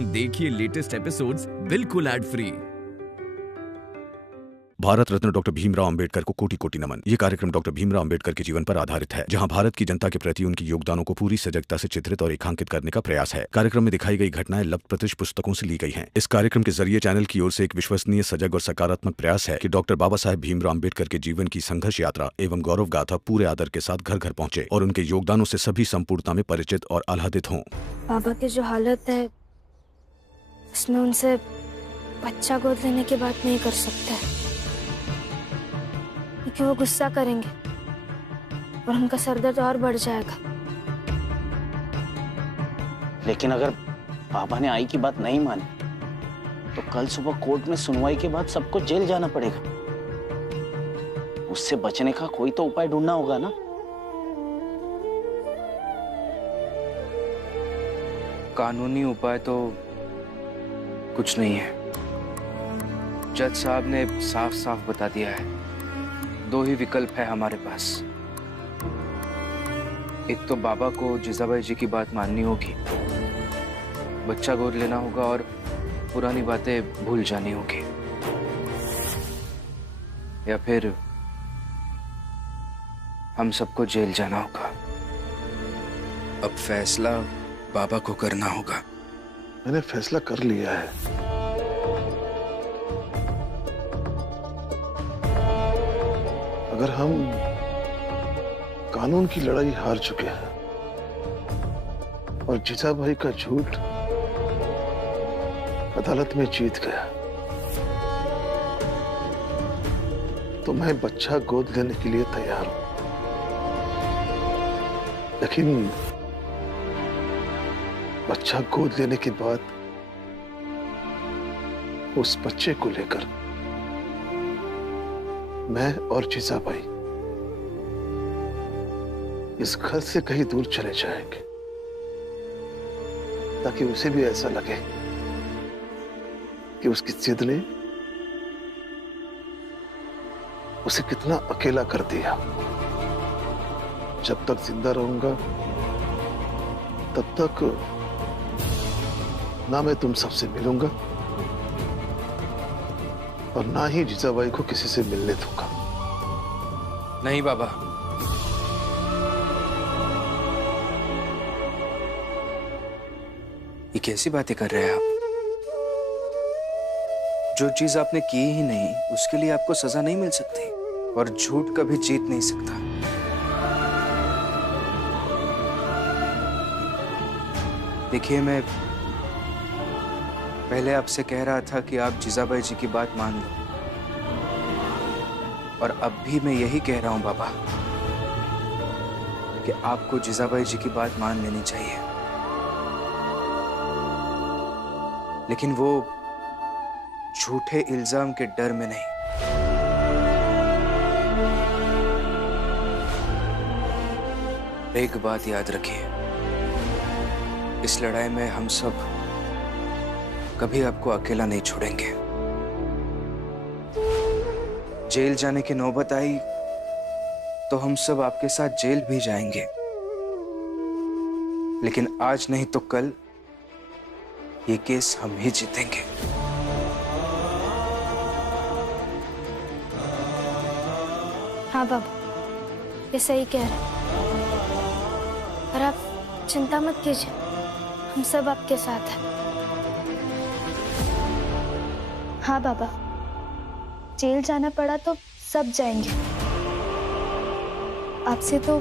देखिए latest episodes बिल्कुल ad free. Bharat Ratna doctor Bhimrao Ambedkar को कोटि कोटि नमन। ये कार्यक्रम डॉक्टर भीमराव अंबेडकर के जीवन पर आधारित है, जहां भारत की जनता के प्रति उनके योगदानों को पूरी सजगता से चित्रित और रेखांकित करने का प्रयास है। कार्यक्रम में दिखाई गई घटनाएं लब्ध पुस्तकों से ली गई हैं। इस कार्यक्रम के जरिए चैनल की ओर से एक विश्वसनीय, सजग और सकारात्मक प्रयास है कि डॉक्टर बाबा साहेब भीमराव अंबेडकर के जीवन की संघर्ष यात्रा एवं गौरव गाथा पूरे आदर के साथ घर घर पहुंचे और उनके योगदानों से सभी संपूर्णता में परिचित और आह्लादित हों। बाबा की जो हालत है, उसमें उनसे बच्चा गोद लेने की बात नहीं कर सकते, क्योंकि वो गुस्सा करेंगे और उनका सरदर्द और बढ़ जाएगा। लेकिन अगर बाबा ने आई की बात नहीं मानी तो कल सुबह कोर्ट में सुनवाई के बाद सबको जेल जाना पड़ेगा। उससे बचने का कोई तो उपाय ढूंढना होगा ना। कानूनी उपाय तो कुछ नहीं है। जज साहब ने साफ साफ बता दिया है, दो ही विकल्प है हमारे पास। एक तो बाबा को जिजाबाई जी की बात माननी होगी, बच्चा गोद लेना होगा और पुरानी बातें भूल जानी होगी, या फिर हम सबको जेल जाना होगा। अब फैसला बाबा को करना होगा। मैंने फैसला कर लिया है। अगर हम कानून की लड़ाई हार चुके हैं और जीजाबाई का झूठ अदालत में जीत गया, तो मैं बच्चा गोद लेने के लिए तैयार हूं। लेकिन बच्चा गोद लेने के बाद उस बच्चे को लेकर मैं और जीजाबाई इस घर से कहीं दूर चले जाएंगे, ताकि उसे भी ऐसा लगे कि उसकी जिद ने उसे कितना अकेला कर दिया। जब तक जिंदा रहूंगा तब तक ना मैं तुम सबसे मिलूंगा और ना ही जीजाबाई को किसी से मिलने दूंगा। नहीं बाबा, ये कैसी बातें कर रहे हैं आप? जो चीज आपने की ही नहीं उसके लिए आपको सजा नहीं मिल सकती, और झूठ कभी जीत नहीं सकता। देखिए, मैं पहले आपसे कह रहा था कि आप जिजाबाई जी की बात मान लो, और अब भी मैं यही कह रहा हूं बाबा कि आपको जिजाबाई जी की बात मान लेनी चाहिए। लेकिन वो झूठे इल्जाम के डर में नहीं। एक बात याद रखिए, इस लड़ाई में हम सब कभी आपको अकेला नहीं छोड़ेंगे। जेल जाने की नौबत आई तो हम सब आपके साथ जेल भी जाएंगे, लेकिन आज नहीं तो कल ये केस हम ही जीतेंगे। हाँ बाबा, ये सही कह रहे हैं, और आप चिंता मत कीजिए, हम सब आपके साथ हैं। हाँ बाबा, जेल जाना पड़ा तो सब जाएंगे। आपसे तो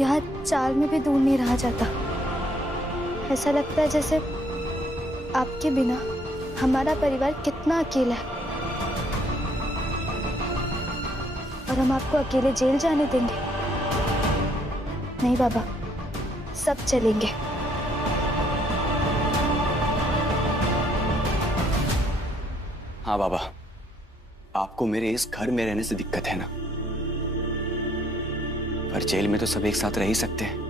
यहाँ चाल में भी दूर नहीं रहा जाता। ऐसा लगता है जैसे आपके बिना हमारा परिवार कितना अकेला है, और हम आपको अकेले जेल जाने देंगे? नहीं बाबा, सब चलेंगे। हाँ बाबा, आपको मेरे इस घर में रहने से दिक्कत है ना, पर जेल में तो सब एक साथ रह ही सकते हैं।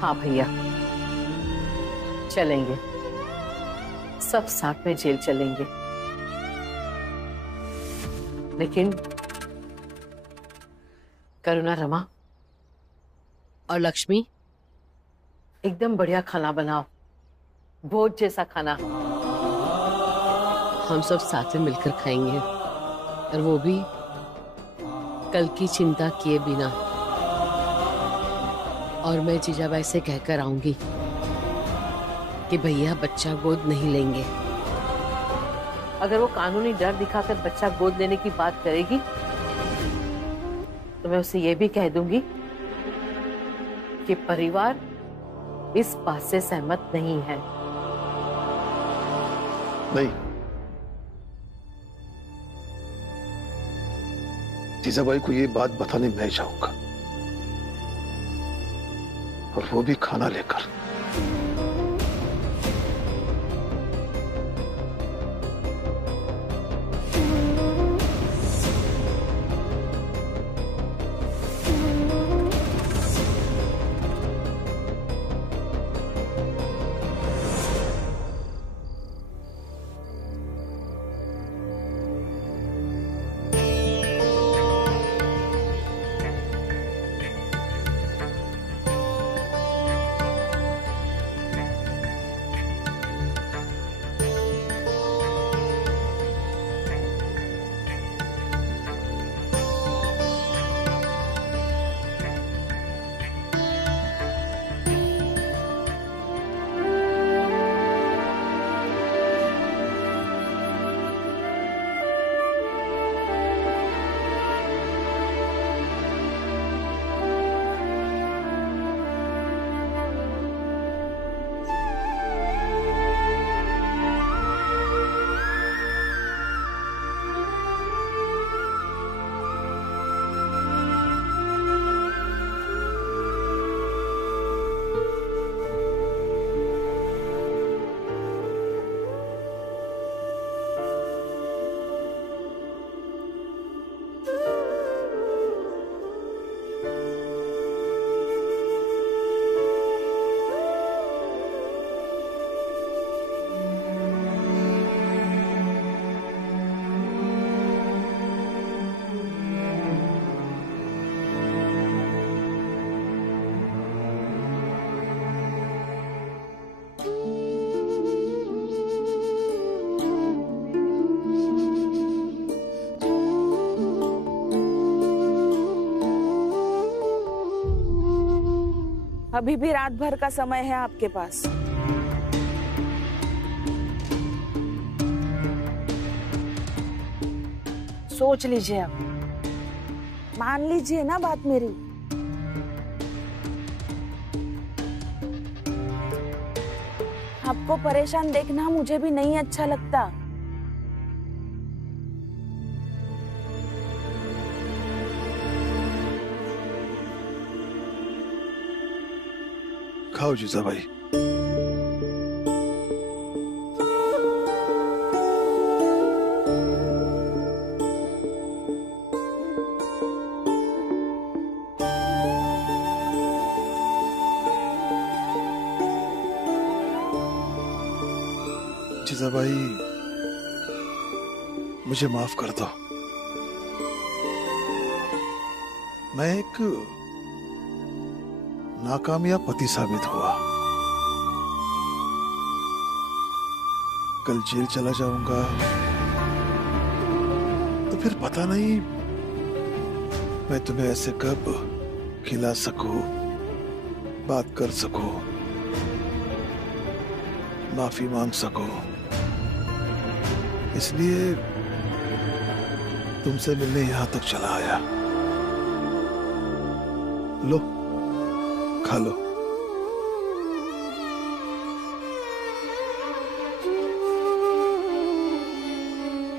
हाँ भैया, चलेंगे, सब साथ में जेल चलेंगे। लेकिन करुणा, रमा और लक्ष्मी एकदम बढ़िया खाना बनाओ, भोज जैसा खाना। हम सब साथ में मिलकर खाएंगे, और वो भी कल की चिंता किए बिना। और मैं जीजाबाई से कहकर आऊंगी कि भैया बच्चा गोद नहीं लेंगे। अगर वो कानूनी डर दिखाकर बच्चा गोद लेने की बात करेगी तो मैं उसे ये भी कह दूंगी कि परिवार इस बात से सहमत नहीं है। नहीं, जीजाबाई को ये बात बताने मैं जाऊंगा, और वो भी खाना लेकर। अभी भी रात भर का समय है आपके पास। सोच लीजिए, अब मान लीजिए ना बात मेरी। आपको परेशान देखना मुझे भी नहीं अच्छा लगता। खाओ जीजाबाई। जीजाबाई, मुझे माफ कर दो। मैं एक नाकामयाब पति साबित हुआ। कल जेल चला जाऊंगा तो फिर पता नहीं मैं तुम्हें ऐसे कब खिला सकूं, बात कर सकूं, माफी मांग सकूं। इसलिए तुमसे मिलने यहां तक चला आया। लो, खा लो।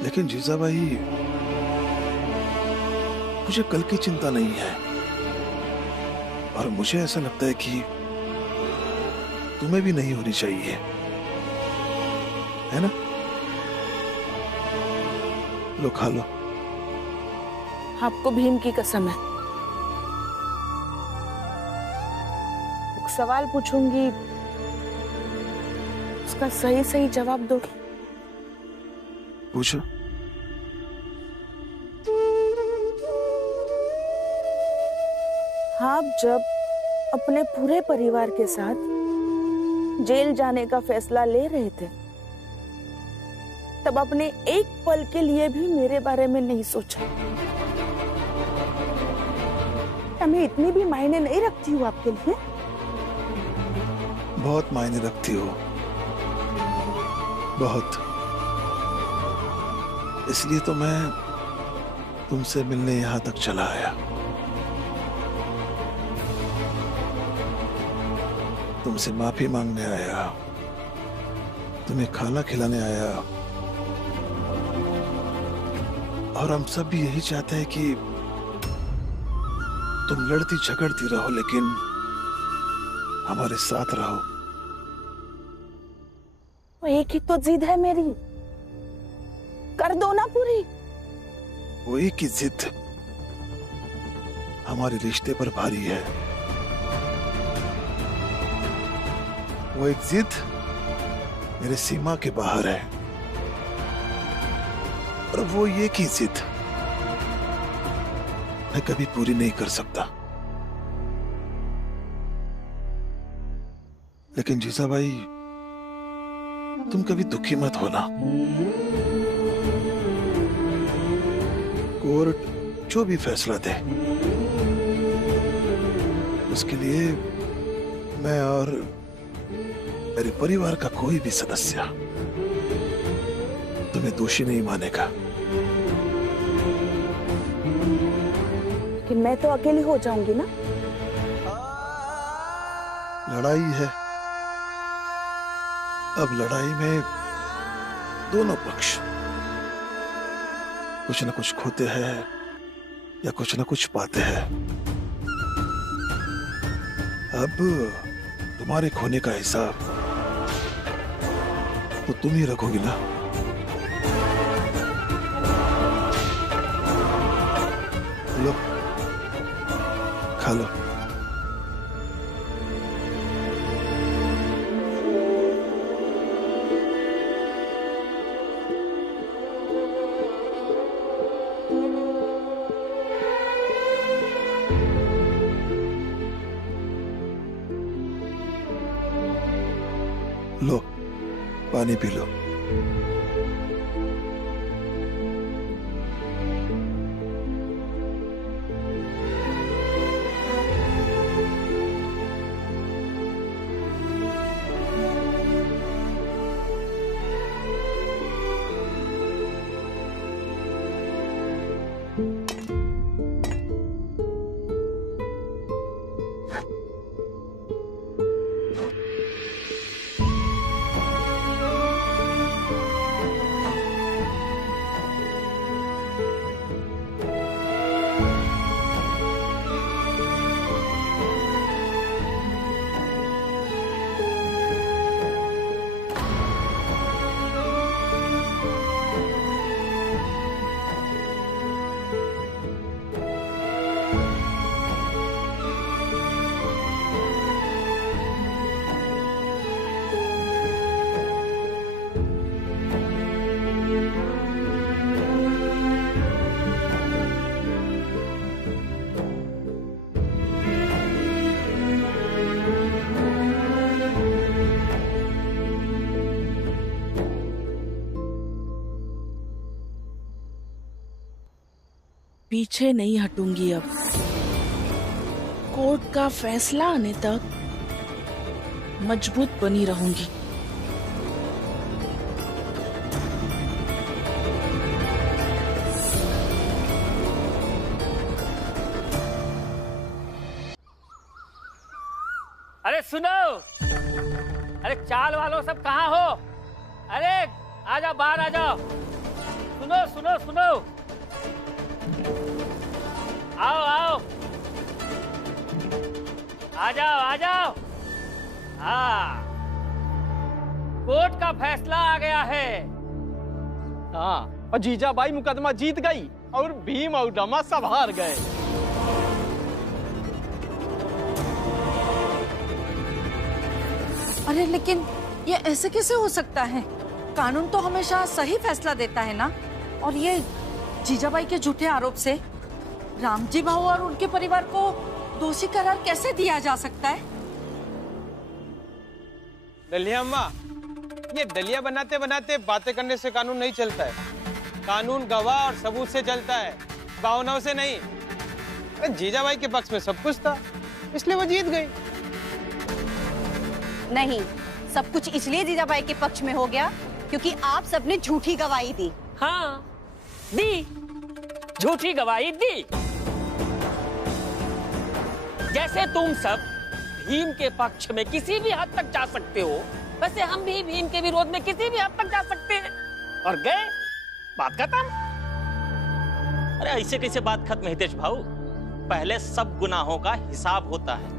लेकिन जीजाबाई, मुझे कल की चिंता नहीं है, और मुझे ऐसा लगता है कि तुम्हें भी नहीं होनी चाहिए, है ना? लो, खा लो। आपको भीम की कसम है। एक सवाल पूछूंगी, उसका सही सही जवाब दोगी? पूछो। आप जब अपने पूरे परिवार के साथ जेल जाने का फैसला ले रहे थे, तब अपने एक पल के लिए भी मेरे बारे में नहीं सोचा। मैं इतनी भी मायने नहीं रखती हूँ आपके लिए? बहुत मायने रखती हो, बहुत। इसलिए तो मैं तुमसे मिलने यहां तक चला आया। तुमसे माफी मांगने आया, तुम्हें खाना खिलाने आया। और हम सब भी यही चाहते हैं कि तुम लड़ती झगड़ती रहो, लेकिन हमारे साथ रहो। वो एक ही तो जिद है मेरी, कर दो ना पूरी। वो एक ही जिद हमारे रिश्ते पर भारी है। वो एक जिद मेरे सीमा के बाहर है, और वो एक ही जिद मैं कभी पूरी नहीं कर सकता। लेकिन जीजाबाई, तुम कभी दुखी मत होना। कोर्ट जो भी फैसला दे, उसके लिए मैं और मेरे परिवार का कोई भी सदस्य तुम्हें दोषी नहीं मानेगा। कि मैं तो अकेली हो जाऊंगी ना? लड़ाई है, अब लड़ाई में दोनों पक्ष कुछ न कुछ खोते हैं या कुछ न कुछ पाते हैं। अब तुम्हारे खोने का हिसाब तो तुम ही रखोगी ना। लो, खा लो। लो, पानी पी लो। पीछे नहीं हटूंगी अब। कोर्ट का फैसला आने तक मजबूत बनी रहूंगी। अरे सुनो, अरे चाल वालों सब कहाँ हो? अरे आ जाओ, बाहर आ जाओ। सुनो सुनो सुनो, आओ आओ, आ जाओ आ जाओ। हाँ, कोर्ट का फैसला आ गया है। हाँ, और जीजाबाई मुकदमा जीत गई और भीम और रमा सब हार गए। अरे लेकिन ये ऐसे कैसे हो सकता है? कानून तो हमेशा सही फैसला देता है ना। और ये जीजाबाई के झूठे आरोप से रामजी भाऊ और उनके परिवार को दोषी करार कैसे दिया जा सकता है? दलिया अम्मा, ये दलिया बनाते बनाते बातें करने से कानून नहीं चलता है। कानून गवाह और सबूत से चलता है, भावनाओं से नहीं। अरे जीजाबाई के पक्ष में सब कुछ था, इसलिए वो जीत गई। नहीं, सब कुछ इसलिए जीजाबाई के पक्ष में हो गया क्योंकि आप सबने झूठी गवाही दी। हाँ, दी, झूठी गवाही दी। जैसे तुम सब भीम के पक्ष में किसी भी हद तक जा सकते हो, वैसे हम भी भीम के विरोध में किसी भी हद तक जा सकते हैं। और गए, बात खत्म। अरे ऐसे कैसे बात खत्म हितेश भाऊ? पहले सब गुनाहों का हिसाब होता है,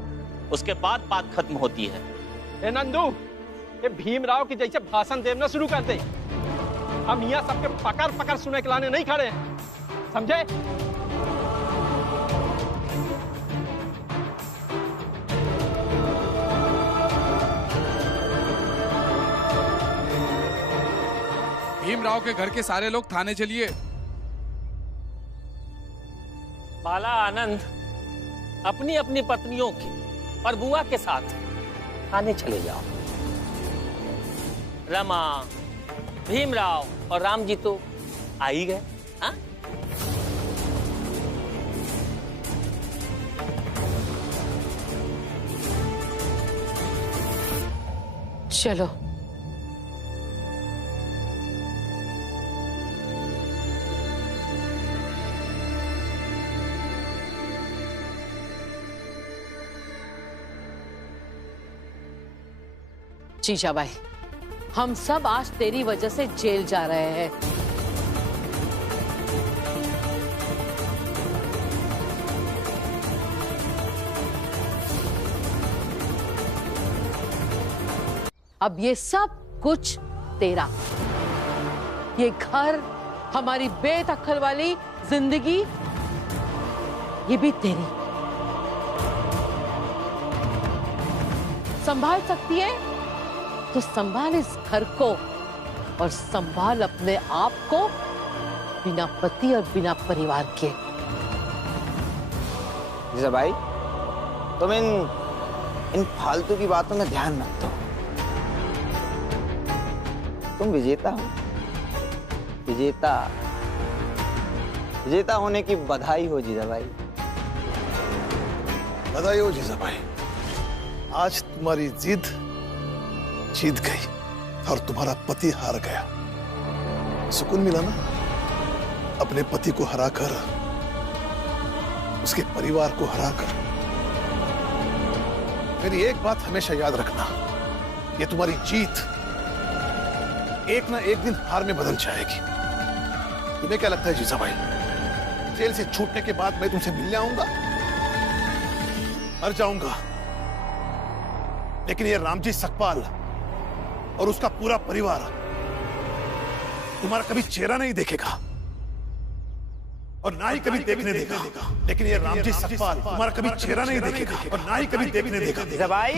उसके बाद बात खत्म होती है। ए नंदू, ये भीमराव की जैसे भाषण देना शुरू कर दे। हम यहाँ सबके पकड़ पकड़ सुने के लाने नहीं खड़े हैं, समझे? भीमराव के घर के सारे लोग थाने चलिए। बाला आनंद अपनी अपनी पत्नियों की और बुआ के साथ थाने चले जाओ। रमा, भीमराव और राम जी तो आ ही गए। हाँ? चलो। जीजाबाई, हम सब आज तेरी वजह से जेल जा रहे हैं। अब ये सब कुछ तेरा, ये घर, हमारी बेदखल वाली जिंदगी, ये भी तेरी। संभाल सकती है तो संभाल इस घर को, और संभाल अपने आप को बिना पति और बिना परिवार के। जीजाबाई, तुम इन फालतू की बातों में ध्यान मत दो। तुम विजेता हो, विजेता। विजेता होने की बधाई हो जीजाबाई। बधाई हो जीजाबाई। आज तुम्हारी जिद जीत गई और तुम्हारा पति हार गया। सुकून मिला ना? अपने पति को हराकर, उसके परिवार को हराकर। मेरी एक बात हमेशा याद रखना, ये तुम्हारी जीत एक ना एक दिन हार में बदल जाएगी। तुम्हें क्या लगता है जीजाबाई, जेल से छूटने के बाद मैं तुमसे मिलने आऊंगा? मर जाऊंगा, लेकिन ये रामजी सकपाल और उसका पूरा परिवार तुम्हारा कभी चेहरा नहीं देखेगा और ना ही कभी देखने देगा। लेकिन ये रामजी सकपाल तुम्हारा कभी चेहरा नहीं देखेगा और ना ही कभी देखने देगा। जीजाबाई,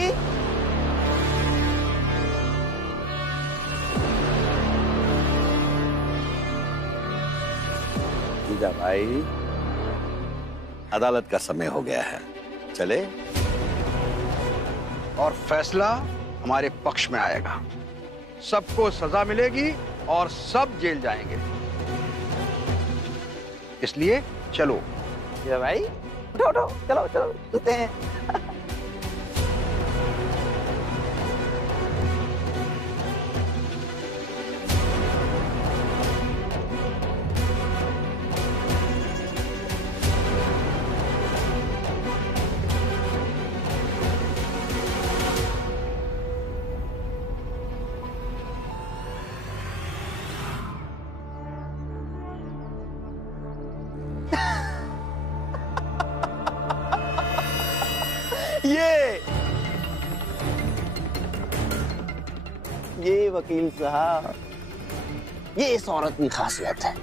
जीजाबाई, अदालत का समय हो गया है, चले। और फैसला हमारे पक्ष में आएगा। सबको सजा मिलेगी और सब जेल जाएंगे। इसलिए चलो। भाई उठो उठो, चलो चलो सोते हैं। ये वकील साहब, ये इस औरत की खासियत है,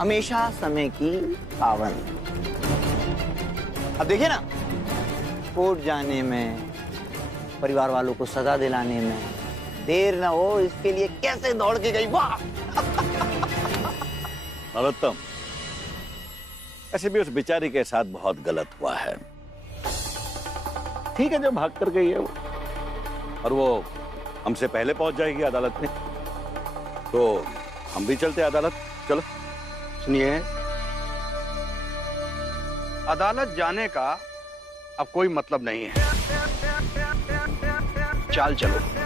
हमेशा समय की पाबंद। अब देखिए ना, कोर्ट जाने में, परिवार वालों को सजा दिलाने में देर ना हो, इसके लिए कैसे दौड़ के गई। वाह! नरोत्तम, ऐसे भी उस बेचारी के साथ बहुत गलत हुआ है। ठीक है, जो भाग कर गई है वो, और वो हमसे पहले पहुंच जाएगी अदालत में, तो हम भी चलते अदालत। चलो। सुनिए, अदालत जाने का अब कोई मतलब नहीं है। चाल चलो।